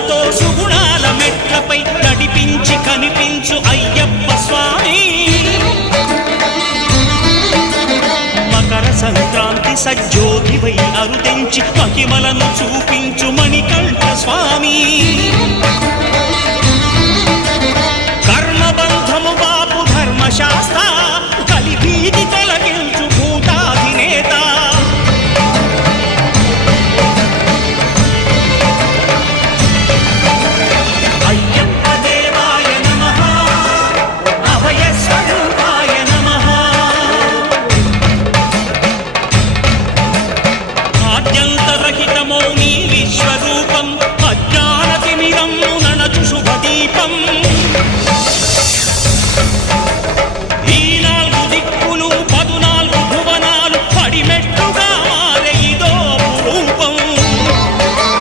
సుమతులతో సుగుణాల మెట్లపై నడిపించి కనిపించు అయ్యప్ప స్వామి. మకర సంక్రాంతి సజ్జోతివై అరుదెంచి మహిమలను చూపించు